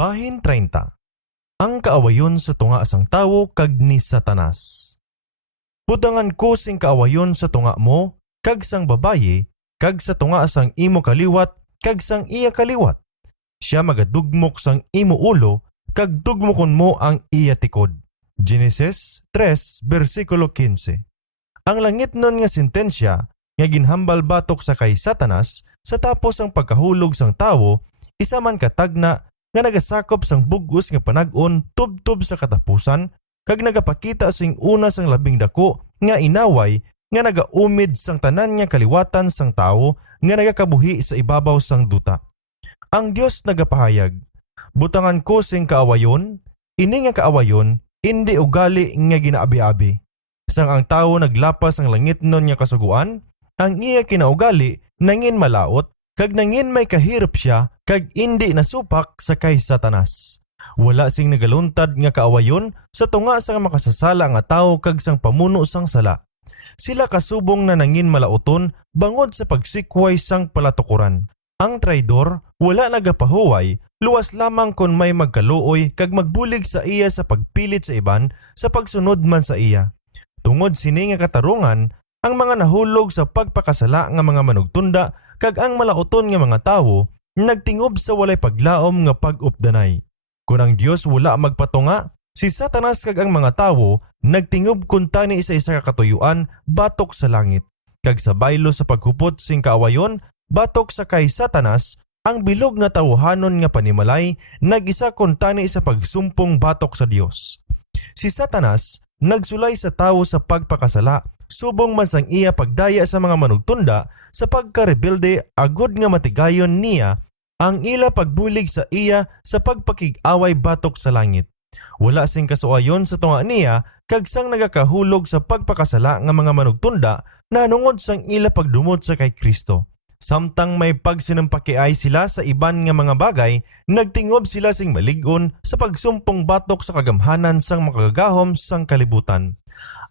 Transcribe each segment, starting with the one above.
Bahin 30. Ang kaawayon sa tunga sang tawo kag ni Satanas. Butangan ko sing kaawayon sa tunga mo kag sang babaye kag sa tunga sang imo kaliwat kag sang iya kaliwat. Siya magadugmok sang imo ulo kag dugmokon mo ang iya tikod. Genesis 3 versikulo 15. Ang langit nun nga sentensya nga ginhambal batok sa kay Satanas sa tapos ang pagkahulog sang tawo isa man katagna nga nagasakop sang bugos nga panag-on tubtob sa katapusan kag nagapakita sing una sang labing dako nga inaway nga nagaumid sang tanan nga kaliwatan sang tawo nga nagakabuhi sa ibabaw sang duta. Ang Dios nagapahayag, butangan ko sing kaawayon, ini nga kaawayon indi ugali nga ginaabi-abi. Sang ang tawo naglapas ang langit nun nga kasuguan, ang iya kinaugali nangin malaot kag nangin may kahirap siya kag indi nasupak sa kay Satanas. Wala sing nagaluntad nga kaawayon sa tunga sang makasasala nga tawo kag sang pamuno sang sala. Sila kasubong na nangin malaoton bangod sa pagsikway sang palatukuran. Ang traidor wala nagapahuway, luwas lamang kon may magkaluoy kag magbulig sa iya sa pagpilit sa iban sa pagsunod man sa iya. Tungod sini nga katarungan, ang mga nahulog sa pagpakasala nga mga manugtunda kag ang malauton nga mga tawo nagtingob sa walay paglaom nga pag-updanay. Kung ang Dios wala magpatunga, si Satanas kag ang mga tawo nagtingob kun tani isa-isa ka katuyuan batok sa langit. Kag sa baylo sa paghupot sing kaawayon, batok sa kay Satanas, ang bilog na tawhanon nga panimalay nag-isa kun tani sa pagsumpong batok sa Dios. Si Satanas nagsulay sa tawo sa pagpakasala, subong man sang iya pagdaya sa mga manugtunda sa pagkarebelde agod nga matigayon niya ang ila pagbulig sa iya sa pagpakig-away batok sa langit. Wala sing kasuayon sa tunga niya kag sang nagakahulog sa pagpakasala nga mga manugtunda na nungod sang ila pagdumot sa kay Kristo. Samtang may pagsinampakiay sila sa iban nga mga bagay, nagtingob sila sing malig-on sa pagsumpong batok sa kagamhanan sang makagagahom sang kalibutan.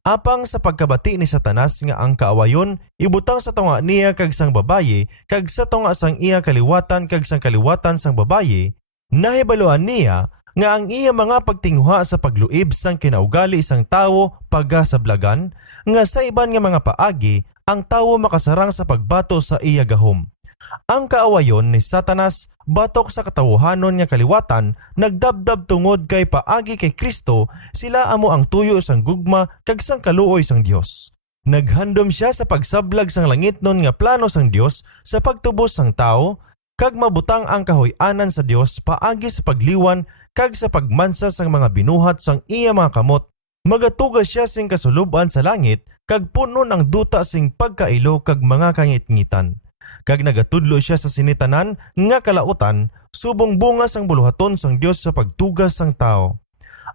Apang sa pagkabati ni Satanas nga ang kaawayon, ibutang sa tunga niya kag sang babaye, kag sa tunga sang iya kaliwatan kag sang kaliwatan sang babaye, nahibaluan niya nga ang iya mga pagtingwa sa pagluib sang kinaugali sang tawo pagasablagan, nga sa iban nga mga paagi, ang tawo makasarang sa pagbato sa iya gahom. Ang kaawayon ni Satanas batok sa katawhanon nga kaliwatan nagdabdab tungod kay paagi kay Kristo, sila amo ang tuyo sang gugma kag sang kaluoy sang Dios. Naghandom siya sa pagsablag sang langit nun nga plano sang Dios sa pagtubos sang tao kag mabutang ang kahoy-anan sa Dios paagi sa pagliwan kag sa pagmansa sang mga binuhat sang iya mga kamot. Magatugas siya sing kasuluban sa langit kag puno ng duta sing pagkailo kag mga kangit-ngitan. Kag nagatudlo siya sa sinitanan nga kalautan, subong bunga sang buluhaton sang Dios sa pagtugas sang tao.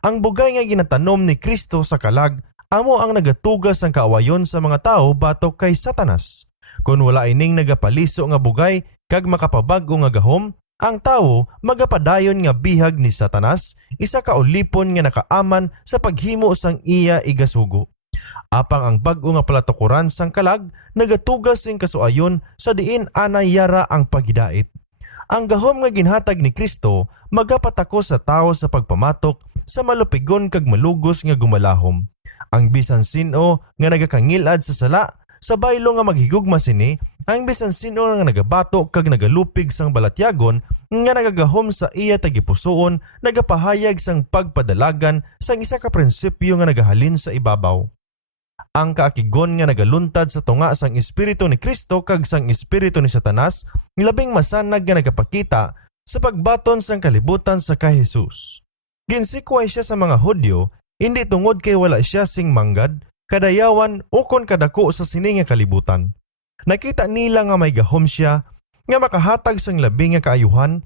Ang bugay nga ginatanom ni Kristo sa kalag amo ang nagatugas sang kaawayon sa mga tao batok kay Satanas. Kung wala ining nagapaliso nga bugay kag makapabag-o nga gahom, ang tawo magapadayon nga bihag ni Satanas, isa ka ulipon nga nakaaman sa paghimo sang iya igasugo. Apang ang bag-o nga palatukuran sang kalag nagatugas sing kasuayon sa diin anayara ang paghidait. Ang gahom nga ginhatag ni Kristo magapatako sa tao sa pagpamatok sa malupigon kag malugos nga gumalahom. Ang bisan sino nga nagakangilad sa sala sa baylo nga maghigugma sini, ang bisan sino nga nagabato kag nagalupig sang balatyagon nga nagagahom sa iya tagipusoon, nagapahayag sang pagpadalagan sang isa ka prinsipyo nga nagahalin sa ibabaw. Ang kaakigon nga nagaluntad sa tunga sang Espiritu ni Kristo kag sang Espiritu ni Satanas, labing masanag nga nagapakita sa pagbaton sang kalibutan sa kay Jesus. Ginsikway siya sa mga Hudyo, hindi tungod kay wala siya sing manggad, kadayawan o kon kadako sa sini nga kalibutan. Nakita nila nga may gahom siya nga makahatag sang labi nga kaayuhan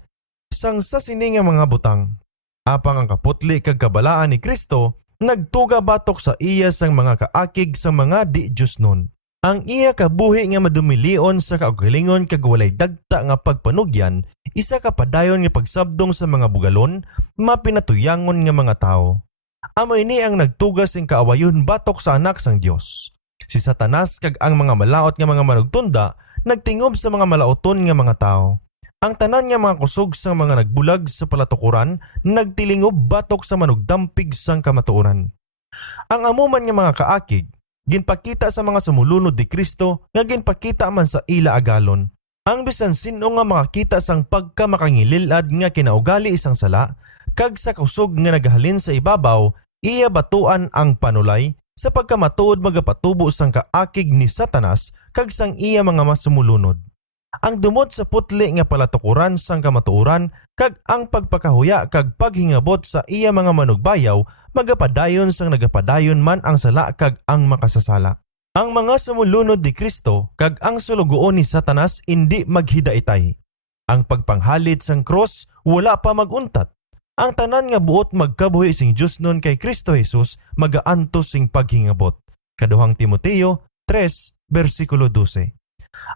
sang sa sini nga mga butang. Apang ang kaputli kag kabalaan ni Kristo nagtuga batok sa iya sang mga kaakig sang mga di-Diyos nun. Ang iya kabuhi nga madumilion sa kaugalingon kag walay dagta nga pagpanugyan, isa ka padayon nga pagsabdong sa mga bugalon, mapinatuyangon nga mga tao. Amo ini ang nagtugas sing kaawayon batok sa anak sang Dios. Si Satanas kag ang mga malaot nga mga manugtunda nagtingob sa mga malaoton nga mga tao. Ang tanan nga mga kusog sang mga nagbulag sa palatukuran nagtilingob batok sa manugdampig sang kamatuoran. Ang amuman nga mga kaakig ginpakita sa mga sumulunod ni Kristo nga ginpakita man sa ila agalon. Ang bisan sino nga makakita sang pagkamakangililad nga kinaugali isang sala kag sa kusog nga nagahalin sa ibabaw iya batuan ang panulay sa pagkamatuod magapatubo sang kaakig ni Satanas kag sang iya mga masumulunod. Ang dumot sa putli nga palatukuran sang kamatuoran kag ang pagpakahuya kag paghingabot sa iya mga manugbayaw magapadayon sang nagapadayon man ang sala kag ang makasasala. Ang mga sumulunod ni Kristo kag ang sulugoon ni Satanas indi maghidaitay. Ang pagpanghalit sang cross wala pa maguntat. Ang tanan nga buot magkabuhi sing Dios nun kay Kristo Jesus magaantos sing paghingabot. Kaduhang Timoteo 3 versikulo 12.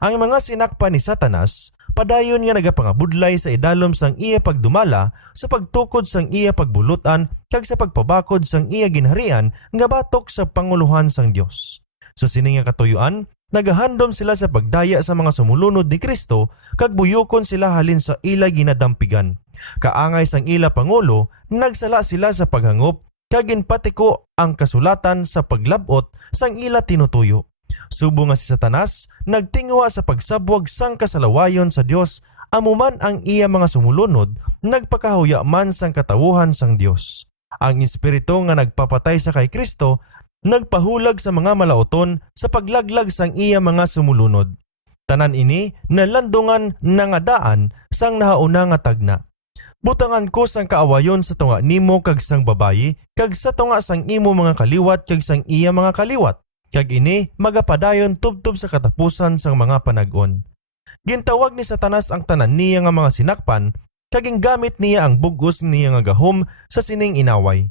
Ang mga sinakpan ni Satanas padayon nga nagapangabudlay sa idalom sang iya pagdumala sa pagtukod sang iya pagbulutan kag sa pagpabakod sang iya ginharian nga batok sa panguluhan sang Dios. Sa sini nga katuyuan, nagahandom sila sa pagdaya sa mga sumulunod ni Kristo kag buyokon sila halin sa ila ginadampigan. Kaangay sang ila pangulo, nagsala sila sa paghangop kag ginpatiko ang kasulatan sa paglabot sang ila tinutuyo. Subo nga si Satanas, nagtingwa sa pagsabwag sang kasalawayon sa Dios, amuman ang iya mga sumulunod, nagpakahuya man sang katawuhan sang Dios. Ang espiritu nga nagpapatay sa kay Kristo, nagpahulag sa mga malauton sa paglaglag sang iya mga sumulunod. Tanan ini, nalandungan nangadaan sang nahauna nga tagna. Butangan ko sang kaawayon sa tunga nimo kag sang babayi, kag sa tunga sang imo mga kaliwat kag sang iya mga kaliwat. Kag ini magapadayon tubtob sa katapusan sang mga panag-on. Gintawag ni Satanas ang tanan niya nga mga sinakpan, kag gamit niya ang bugos niya nga gahom sa sining inaway.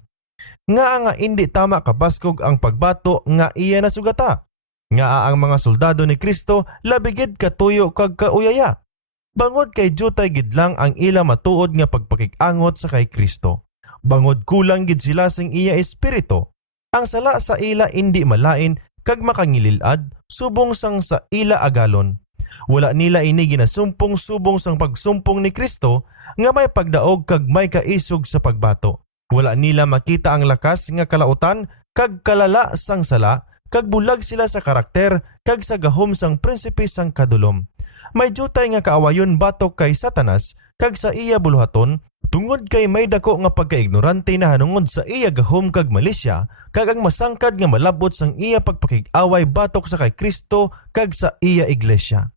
Nga indi tama kabaskog ang pagbato nga iya nasugata. Nga ang mga soldado ni Kristo labigid katuyo kag kauyaya. Bangod kay jutay gid lang ang ila matuod nga pagpakig-angot sa kay Kristo. Bangod kulang gid sila sing iya espiritu. Ang sala sa ila indi malain kag makangililad subong sang sa ila agalon. Wala nila ini ginasumpong subong sang pagsumpong ni Kristo nga may pagdaog kag may kaisog sa pagbato. Wala nila makita ang lakas nga kalautan kag kalala sang sala kag bulag sila sa karakter kag sa gahom sang prinsipe sang kadulom. May jutay nga kaawayon batok kay Satanas kag sa iya buluhaton tungod kay may dako nga pagkaignorante na hanungod sa iya gahom kag malisya kag ang masangkad nga malabot sang iya pagpakig-away batok sa kay Kristo kag sa iya iglesia.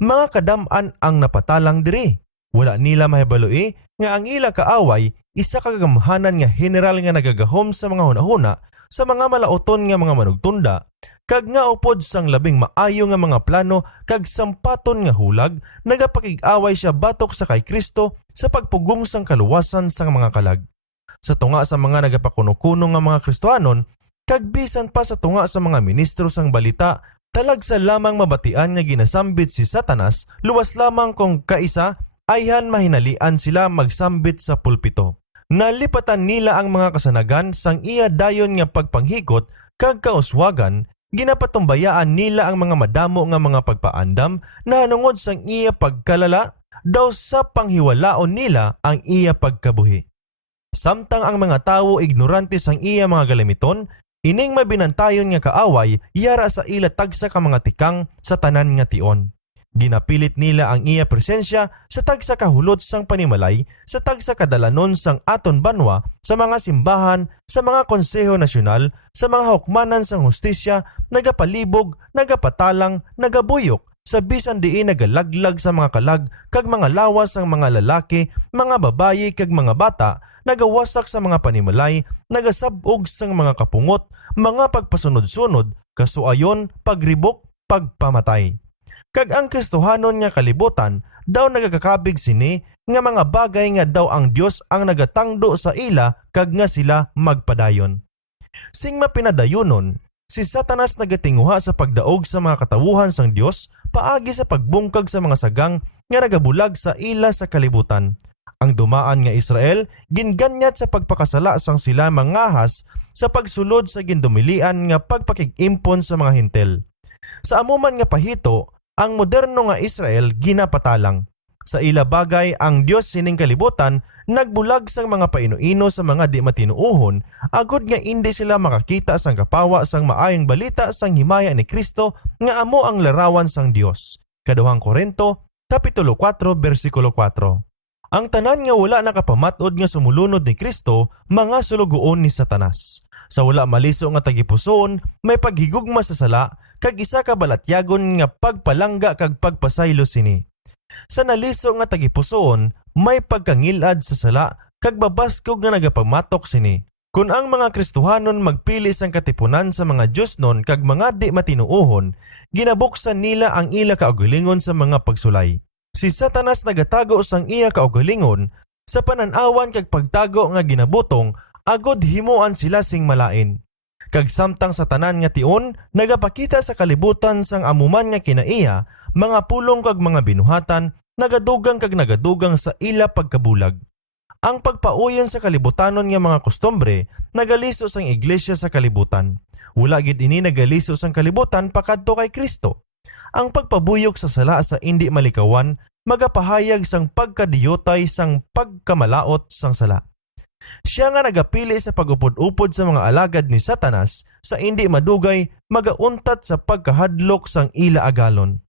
Mga kadam-an ang napatalang diri. Wala nila mahibaloi nga ang ila kaaway isa kagamhanan nga general nga nagagahom sa mga hunahuna sa mga malauton nga mga manugtunda kag nga upod sang labing maayo nga mga plano kag sampaton nga hulag nagapakig-away siya batok sa kay Kristo sa pagpugong sang kaluwasan sang mga kalag. Sa tunga sa mga nagapakuno-kuno nga mga Kristohanon kag bisan pa sa tunga sa mga ministro sang balita, talagsa lamang mabatian nga ginasambit si Satanas, luwas lamang kung kaisa ayhan mahinalian sila magsambit sa pulpito. Nalipatan nila ang mga kasanagan sang iya dayon nga pagpanghikot kag kauswagan, ginapatumbayaan nila ang mga madamo nga mga pagpaandam na hanungod sang iya pagkalala daw sa panghiwalaon nila ang iya pagkabuhi. Samtang ang mga tawo ignorante sang iya mga galamiton, ining mabinantayon nga kaaway yara sa ila tagsa ka mga tikang sa tanan nga tion. Ginapilit nila ang iya presensya sa tagsa kahulot sang panimalay, sa tagsa kadalanon sang aton banwa, sa mga simbahan, sa mga konseho nasyonal, sa mga hukmanan sang hustisya, nagapalibog, nagapatalang, nagabuyok, sa bisan diin nagalaglag sa mga kalag kag mga lawas sang mga lalaki, mga babayi kag mga bata, nagawasak sa mga panimalay, nagasabog sang mga kapungot, mga pagpasunod-sunod, kasuayon, pagribok, pagpamatay. Kag ang Kristohanon nga kalibutan daw nagakakabig sini nga mga bagay nga daw ang Dios ang nagatangdo sa ila kag nga sila magpadayon. Sing mapinadayonon, si Satanas nagatinguha sa pagdaog sa mga katawuhan sang Dios paagi sa pagbungkag sa mga sagang nga nagabulag sa ila sa kalibutan. Ang dumaan nga Israel ginganyat sa pagpakasala sang sila mangahas sa pagsulod sa gindumilian nga pagpakig-impon sa mga hintel. Sa amuman nga pahito, ang moderno nga Israel ginapatalang. Sa ila bagay ang Dios sining kalibutan nagbulag sang mga painuino sa mga di matinuohon agod nga indi sila makakita sang kapawa sang maayong balita sang himaya ni Kristo nga amo ang larawan sang Dios. Kaduhang Korinto Kapitulo 4 versikulo 4. Ang tanan nga wala nakapamatod nga sumulunod ni Kristo mga sulugoon ni Satanas. Sa wala maliso nga tagipusoon may paghigugma sa sala kag isa ka balatyagon nga pagpalangga kag pagpasaylo sini. Sa naliso nga tagipusoon may pagkangilad sa sala kag babaskog nga nagapamatok sini. Kung ang mga Kristohanon magpili sang katipunan sa mga Diosnon kag mga di matinuohon, ginabuksan nila ang ila kaugalingon sa mga pagsulay. Si Satanas nagatago sang iya kaugalingon sa pananawan kag pagtago nga ginabutong agod himuan sila sing malain. Kag samtang sa tanan nga tion nagapakita sa kalibutan sang amuman nga kinaiya, mga pulong kag mga binuhatan nagadugang kag nagadugang sa ila pagkabulag. Ang pagpauyon sa kalibutanon nga mga kostumbre nagaliso sang iglesia sa kalibutan. Wala gid ini nagaliso sang kalibutan pakadto kay Kristo. Ang pagpabuyok sa sala sa indi malikawan magapahayag sang pagkadiyotay sang pagkamalaot sang sala. Siya nga nagapili sa pagupod-upod sa mga alagad ni Satanas sa indi madugay magauntat sa pagkahadlok sang ila agalon.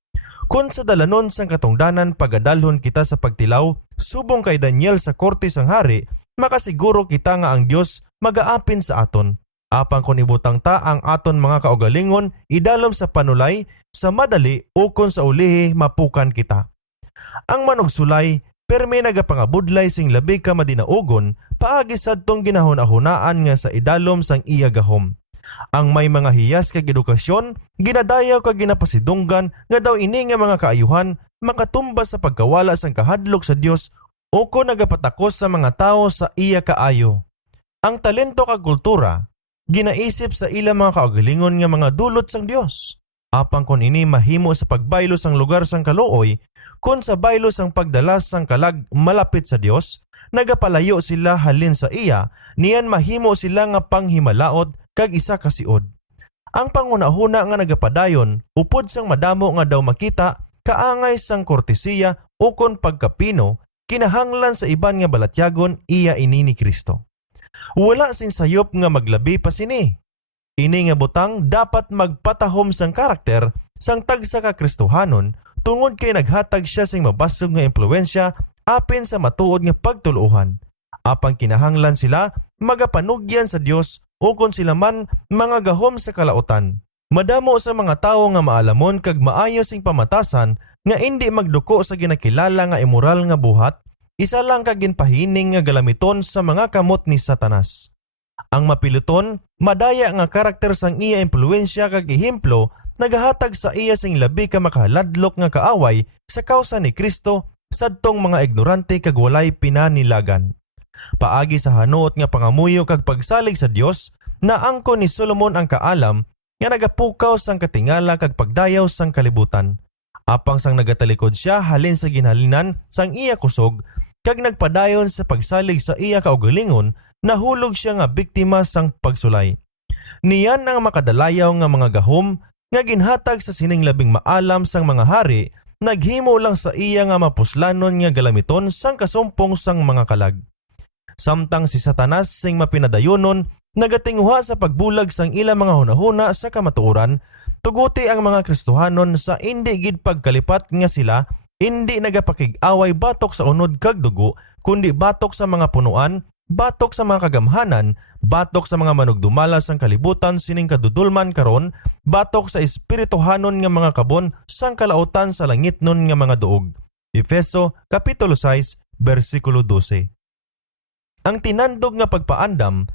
Kung sa dalanon sang katungdanan pagadalhon kita sa pagtilaw, subong kay Daniel sa korte sang hari, makasiguro kita nga ang Dios magaapin sa aton. Apang kung ibutang ta ang aton mga kaugalingon, idalom sa panulay, sa madali o kung sa ulihi mapukan kita. Ang manugsulay, permi nagapangabudlay sing labi ka madinaugon, paagi sadtong ginahon-ahunaan nga sa idalom sang iya gahom. Ang may mga hiyas kag edukasyon, ginadayaw kag ginapasidunggan nga daw ini nga mga kaayuhan makatumbas sa pagkawala sang kahadlok sa Dios o ko nagapatakos sa mga tao sa iya kaayo. Ang talento kag kultura, ginaisip sa ila mga kaugalingon nga mga dulot sang Dios. Apang kon ini mahimo sa pagbaylo sang lugar sang kaluoy, kun sa baylo sang pagdalas sang kalag malapit sa Dios, nagapalayo sila halin sa iya, niyan mahimo sila nga panghimalaot kag isa kasiod. Ang pangunahuna nga nagapadayon, upod sang madamo nga daw makita, kaangay sang kortesiya o kon pagkapino, kinahanglan sa iban nga balatyagon iya ini ni Kristo. Wala sing sayop nga maglabi pa sini. Ini nga butang dapat magpatahom sang karakter sang tagsa ka Kristohanon tungod kay naghatag siya sing mabasog nga impluwensya apin sa matuod nga pagtuluhan. Apang kinahanglan sila magapanugyan sa Dios o kung sila man mga gahom sa kalautan. Madamo sa mga tawo nga maalamon kag maayo sing pamatasan nga indi magduko sa ginakilala nga immoral nga buhat, isa lang kag ginpahining nga galamiton sa mga kamot ni Satanas. Ang mapiluton, madaya nga karakter sang iya impluwensya kag ehemplo nagahatag sa iya sing labi ka makahaladlok nga kaaway sa kausa ni Kristo sadtong mga ignorante kag walay pinanilagan. Paagi sa hanuot nga pangamuyo kag pagsalig sa Dios, naangko ni Solomon ang kaalam nga nagapukaw sang katingala kag pagdayaw sang kalibutan. Apang sang nagatalikod siya halin sa ginhalinan sang iya kusog kag nagpadayon sa pagsalig sa iya kaugalingon, nahulog siya nga biktima sang pagsulay. Niyan ang makadalayaw nga mga gahom nga ginhatag sa sining labing maalam sang mga hari, naghimo lang sa iya nga mapuslanon nga galamiton sang kasumpong sang mga kalag. Samtang si Satanas sing mapinadayonon, nagatinguha sa pagbulag sang ila mga hunahuna sa kamatuoran, tuguti ang mga Kristohanon sa indi gid pagkalipat nga sila hindi nagapakig-away batok sa unod kag dugo, kundi batok sa mga punuan, batok sa mga kagamhanan, batok sa mga manugdumala sang kalibutan sining kadudulman karon, batok sa espirituhanon nga mga kabon sang kalautan sa langitnon nga mga duog. Efeso Kapitulo 6 versikulo 12. Ang tinandog nga pagpaandam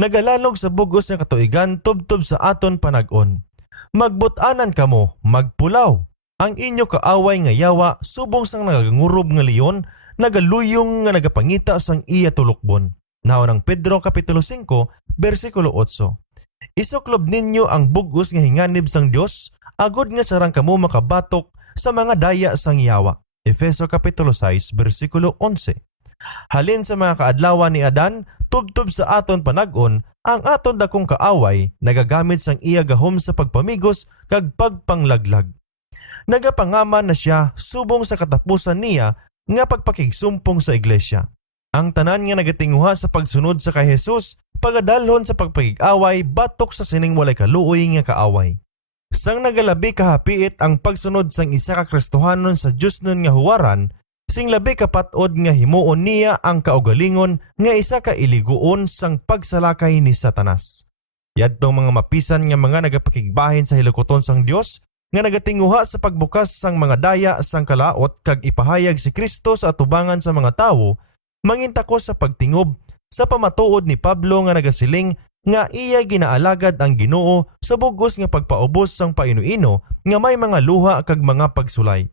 nagalalog sa bugos nga katuigan tubtob sa aton panag-on. Magbut-anan kamo, magpulaw. Ang inyo kaaway nga yawa subong sang nagagangurob nga leon, nagaluyong nga nagapangita sang iya tulukbon. Naon ang Pedro Kapitulo 5 versikulo 8. Isuklob ninyo ang bugos nga hinganib sang Dios, agod nga sarang kamo makabatok sa mga daya sang yawa. Efeso Kapitulo 6 versikulo 11. Halin sa mga kaadlawan ni Adan, tubtob sa aton panag-on, ang aton dakong kaaway nagagamit sang iya gahom sa pagpamigos kag pagpanglaglag. Nagapangaman na siya subong sa katapusan niya nga pagpakigsumpong sa iglesia. Ang tanan nga nagatinguha sa pagsunod sa kay Jesus, pagadalhon sa pagpakig-away batok sa sining walay kaluoy nga kaaway. Sang nagalabi kahapiit ang pagsunod sang isa ka Kristohanon sa Dios nun nga huwaran, sing labi kapatod nga himuon niya ang kaugalingon nga isa ka iliguon sang pagsalakay ni Satanas. Yadtong mga mapisan nga mga nagapakigbahin sa hilukoton sang Dios nga nagatinguha sa pagbukas sang mga daya sang kalaot kag ipahayag si Kristo sa atubangan sa mga tawo, mangintakos sa pagtingob sa pamatuod ni Pablo nga nagasiling nga iya ginaalagad ang Ginoo sa bugos nga pagpaubos sang painuino nga may mga luha kag mga pagsulay.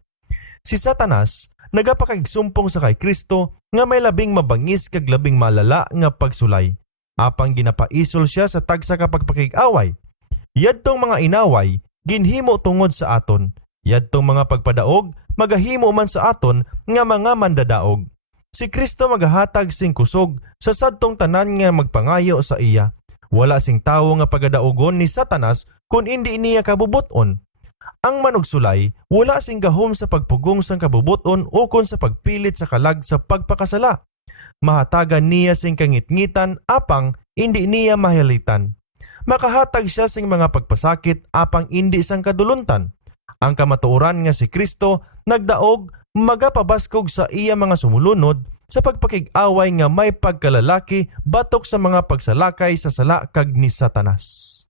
Si Satanas nagapakigsumpong sa kay Kristo nga may labing mabangis kag labing malala nga pagsulay. Apang ginapaisol siya sa tagsa ka pagpakig-away. Yadtong mga inaway ginhimo tungod sa aton. Yadtong mga pagpadaog magahimo man sa aton nga mga mandadaog. Si Kristo magahatag sing kusog sa sadtong tanan nga magpangayo sa iya. Wala sing tawo nga pagadaogon ni Satanas kun indi niya kabubuton. Ang manugsulay wala sing gahom sa pagpugong sang kabubuton o kon sa pagpilit sa kalag sa pagpakasala. Mahatagan niya sing kangitngitan apang indi niya mahalitan. Makahatag siya sing mga pagpasakit apang indi sang kaduluntan. Ang kamatuoran nga si Kristo nagdaog magapabaskog sa iya mga sumulunod sa pagpakig-away nga may pagkalalaki batok sa mga pagsalakay sa sala kag ni Satanas.